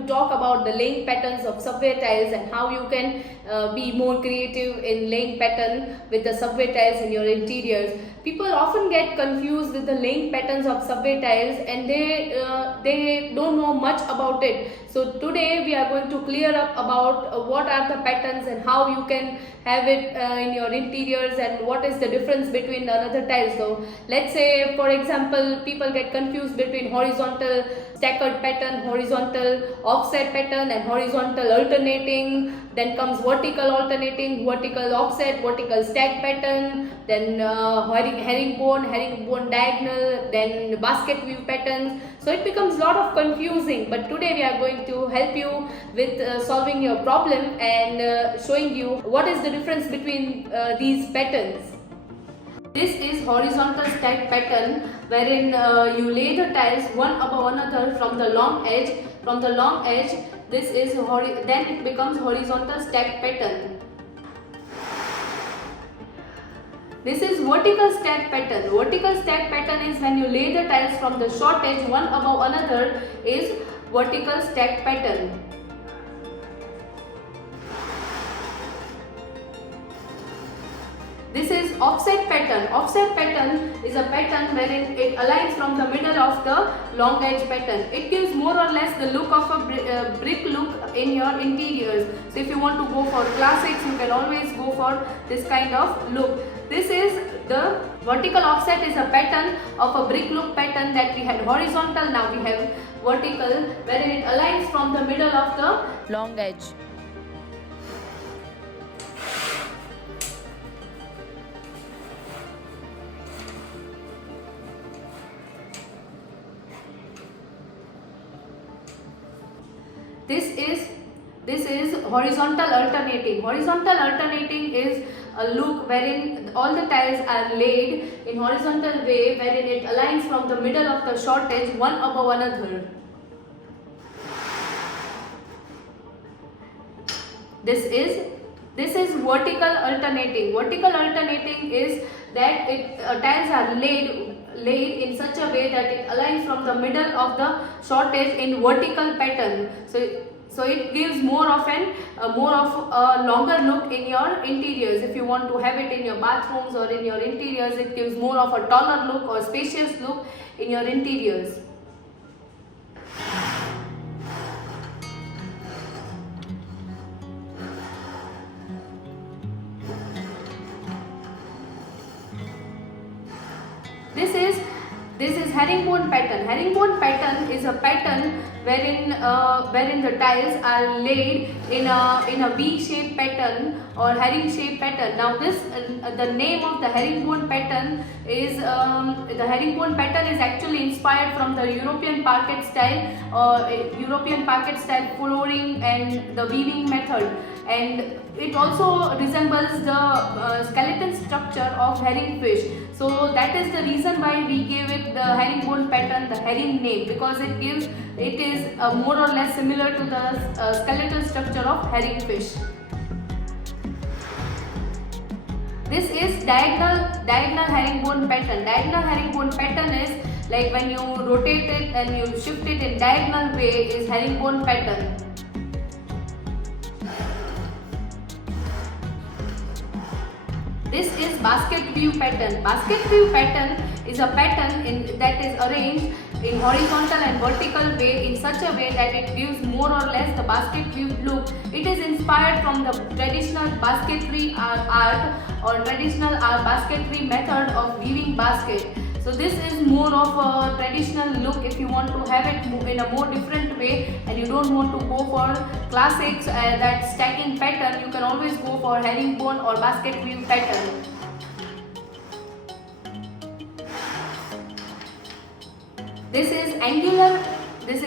to talk about the laying patterns of subway tiles and how you can be more creative in laying pattern with the subway tiles in your interiors. People often get confused with the laying patterns of subway tiles and they don't know much about it. So today we are going to clear up about what are the patterns and how you can have it in your interiors and what is the difference between another tiles. So let's say, for example, people get confused between horizontal staggered pattern, horizontal offset pattern and horizontal alternating. Then comes vertical alternating, vertical offset, vertical stack pattern, then herringbone diagonal, then Basketweave patterns. So it becomes a lot of confusing, but today we are going to help you with solving your problem and showing you what is the difference between these patterns. This is horizontal stack pattern wherein you lay the tiles one above another from the long edge. From the long edge, this is then it becomes horizontal stack pattern. This is vertical stack pattern. Vertical stack pattern is when you lay the tiles from the short edge one above another is vertical stack pattern. This is offset pattern. Offset pattern is a pattern wherein it aligns from the middle of the long edge pattern. It gives more or less the look of a brick look in your interiors. So if you want to go for classics, you can always go for this kind of look. This is the vertical offset is a pattern of a brick look pattern that we had horizontal. Now we have vertical wherein it aligns from the middle of the long edge. This is horizontal alternating. Horizontal alternating is a look wherein all the tiles are laid in horizontal way wherein it aligns from the middle of the short edge one above another. This is vertical alternating. Vertical alternating is that tiles are laid in such a way that it aligns from the middle of the short edge in vertical pattern. So it gives more of a longer look in your interiors. If you want to have it in your bathrooms or in your interiors, it gives more of a taller look or spacious look in your interiors. This is herringbone pattern. Herringbone pattern is a pattern wherein the tiles are laid in a V-shaped pattern or herring shaped pattern. Now the name of the herringbone pattern is actually inspired from the European parquet style flooring and the weaving method, and it also resembles the skeleton structure of herringfish. So that is the reason why we gave it the herringbone pattern, the herring name, because it is more or less similar to the skeletal structure of herringfish. This is diagonal herringbone pattern. Diagonal herringbone pattern is like when you rotate it and you shift it in diagonal way is herringbone pattern. This is Basketweave pattern. Basketweave pattern is a pattern that is arranged in horizontal and vertical way in such a way that it gives more or less the Basketweave look. It is inspired from the traditional basketry art or traditional basketry method of weaving basket. So this is more of a traditional look. If you want to have it in a more different way and you don't want to go for classics that stacking pattern, you can always go for herringbone or Basketweave pattern. This is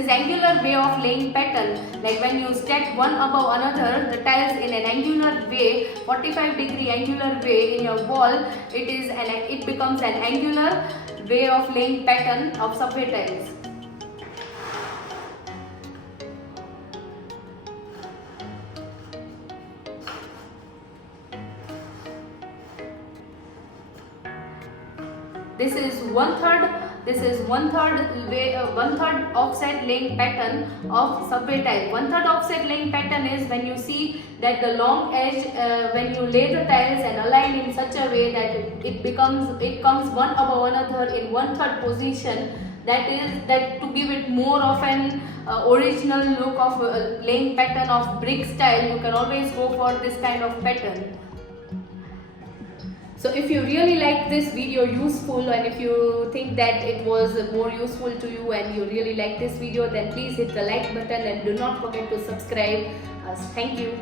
angular way of laying pattern. Like when you stack one above another the tiles in an angular way, 45-degree angular way in your wall, it becomes an angular way of laying pattern of subway tiles. This is 1/3 This is one third offset laying pattern of subway tile. One third offset laying pattern is when you see that the long edge, when you lay the tiles and align in such a way that it comes one above another in one third position. That to give it more of an original look of laying pattern of brick style, you can always go for this kind of pattern. So if you really like this video useful, and if you think that it was more useful to you and you really like this video, then please hit the like button and do not forget to subscribe us. Thank you.